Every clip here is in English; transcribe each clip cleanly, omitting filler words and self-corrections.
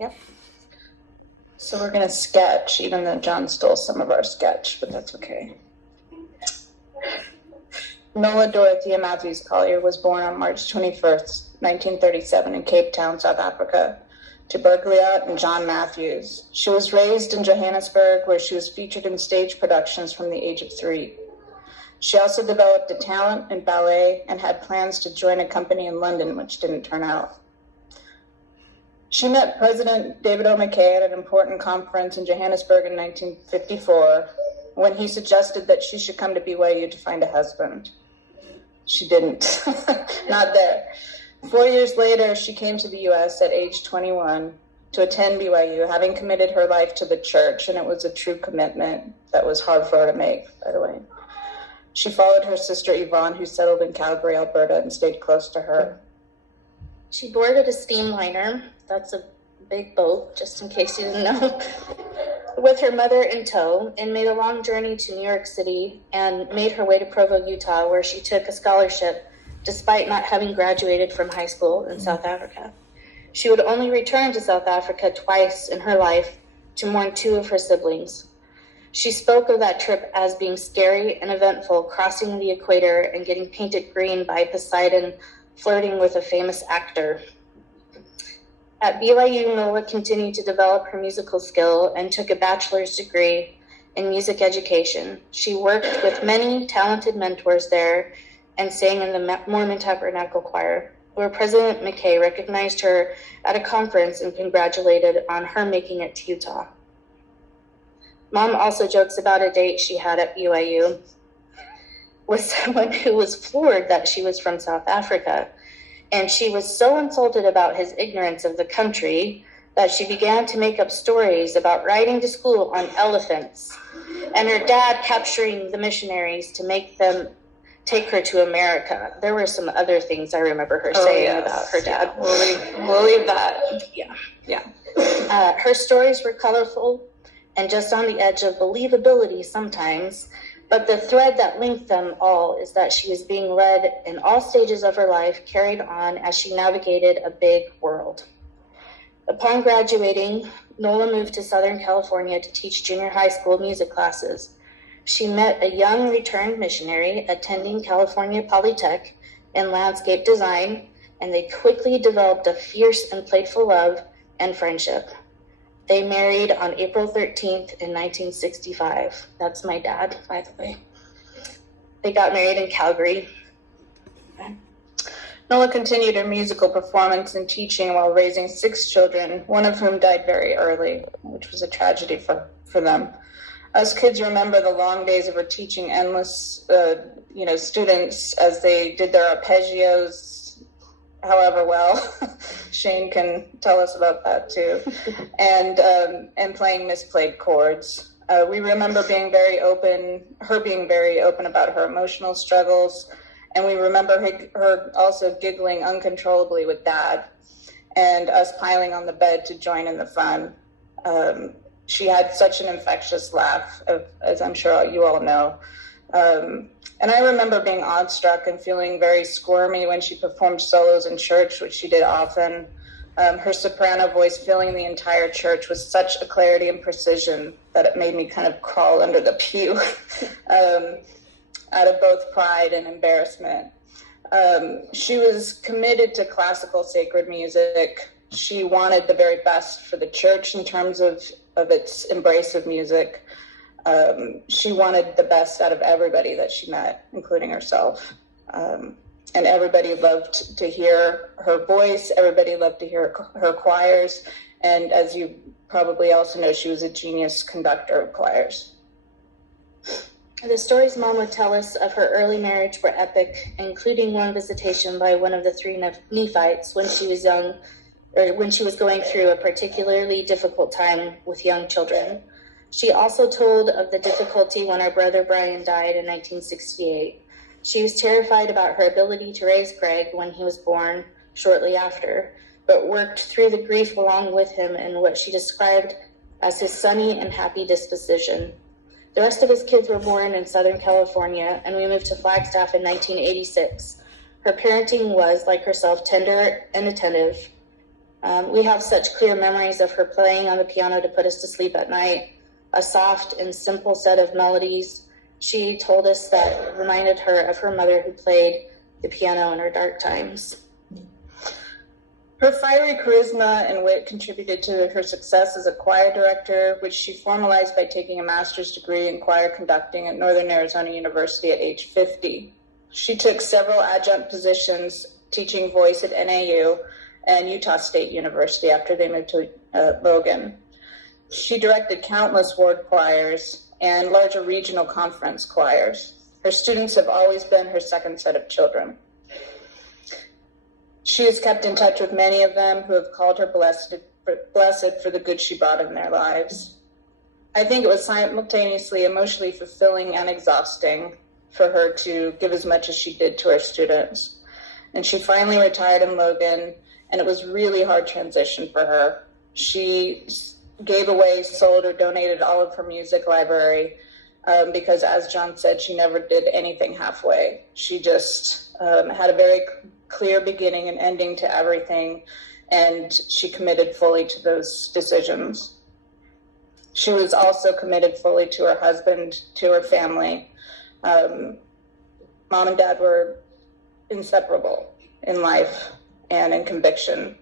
Yep. So we're going to sketch, even though John stole some of our sketch, but that's okay. Nola Dorothea Matthews Collier was born on March 21st, 1937 in Cape Town, South Africa, to Bergliot and John Matthews. She was raised in Johannesburg, where she was featured in stage productions from the age of 3. She also developed a talent in ballet and had plans to join a company in London, which didn't turn out. She met President David O. McKay at an important conference in Johannesburg in 1954 when he suggested that she should come to BYU to find a husband. She didn't, not there. 4 years later, she came to the U.S. at age 21 to attend BYU, having committed her life to the church, and it was a true commitment that was hard for her to make, by the way. She followed her sister Yvonne, who settled in Calgary, Alberta, and stayed close to her. She boarded a steam liner, that's a big boat, just in case you didn't know, with her mother in tow, and made a long journey to New York City and made her way to Provo, Utah, where she took a scholarship despite not having graduated from high school in South Africa. She would only return to South Africa twice in her life to mourn 2 of her siblings. She spoke of that trip as being scary and eventful, crossing the equator and getting painted green by Poseidon, flirting with a famous actor. At BYU, Nola continued to develop her musical skill and took a bachelor's degree in music education. She worked with many talented mentors there and sang in the Mormon Tabernacle Choir, where President McKay recognized her at a conference and congratulated on her making it to Utah. Mom also jokes about a date she had at BYU with someone who was floored that she was from South Africa. And she was so insulted about his ignorance of the country that she began to make up stories about riding to school on elephants and her dad capturing the missionaries to make them take her to America. There were some other things I remember her saying about her dad. Yeah, we'll leave that. Yeah. Her stories were colorful and just on the edge of believability sometimes, but the thread that linked them all is that she was being led in all stages of her life, carried on as she navigated a big world. Upon graduating, Nola moved to Southern California to teach junior high school music classes. She met a young returned missionary attending California Polytech in landscape design, and they quickly developed a fierce and playful love and friendship. They married on April 13th in 1965. That's my dad, by the way. They got married in Calgary. Nola continued her musical performance and teaching while raising 6 children, one of whom died very early, which was a tragedy for them. Us kids remember the long days of her teaching endless, students as they did their arpeggios, however well. Shane can tell us about that too. And playing misplayed chords. We remember her being very open about her emotional struggles. And we remember her also giggling uncontrollably with Dad and us piling on the bed to join in the fun. She had such an infectious laugh, as I'm sure you all know. And I remember being awestruck and feeling very squirmy when she performed solos in church, which she did often. Her soprano voice filling the entire church with such a clarity and precision that it made me kind of crawl under the pew out of both pride and embarrassment. She was committed to classical sacred music. She wanted the very best for the church in terms of its embrace of music. She wanted the best out of everybody that she met, including herself. And everybody loved to hear her voice. Everybody loved to hear her choirs. And as you probably also know, she was a genius conductor of choirs. The stories Mom would tell us of her early marriage were epic, including one visitation by one of the 3 Nephites when she was young, or when she was going through a particularly difficult time with young children. She also told of the difficulty when her brother Brian died in 1968. She was terrified about her ability to raise Greg when he was born shortly after, but worked through the grief along with him in what she described as his sunny and happy disposition. The rest of his kids were born in Southern California, and we moved to Flagstaff in 1986. Her parenting was, like herself, tender and attentive. We have such clear memories of her playing on the piano to put us to sleep at night, a soft and simple set of melodies she told us that reminded her of her mother who played the piano in her dark times. Her fiery charisma and wit contributed to her success as a choir director, which she formalized by taking a master's degree in choir conducting at Northern Arizona University at age 50. She took several adjunct positions teaching voice at NAU and Utah State University after they moved to Logan. She directed countless ward choirs and larger regional conference choirs. Her students have always been her second set of children. She has kept in touch with many of them who have called her blessed for the good she brought in their lives. I think it was simultaneously emotionally fulfilling and exhausting for her to give as much as she did to her students. And she finally retired in Logan, and it was really hard transition for her. She gave away, sold, or donated all of her music library because, as John said, she never did anything halfway. She just had a very clear beginning and ending to everything, and she committed fully to those decisions. She was also committed fully to her husband, to her family. Mom and Dad were inseparable in life and in conviction.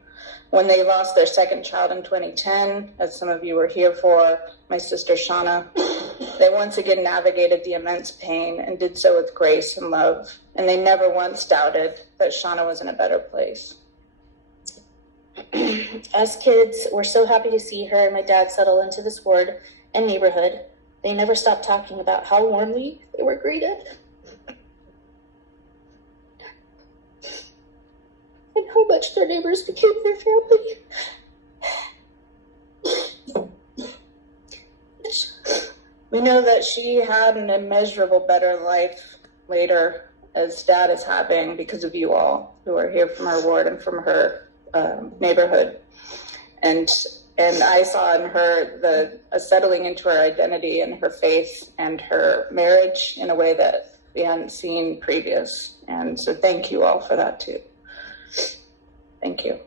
When they lost their second child in 2010, as some of you were here for, my sister Shauna, they once again navigated the immense pain and did so with grace and love. And they never once doubted that Shauna was in a better place. Us kids were so happy to see her and my dad settle into this ward and neighborhood. They never stopped talking about how warmly they were greeted and how much their neighbors became their family. We know that she had an immeasurable better life later, as Dad is having, because of you all who are here from her ward and from her neighborhood. And I saw in her a settling into her identity and her faith and her marriage in a way that we hadn't seen previous. And so thank you all for that too. Thank you.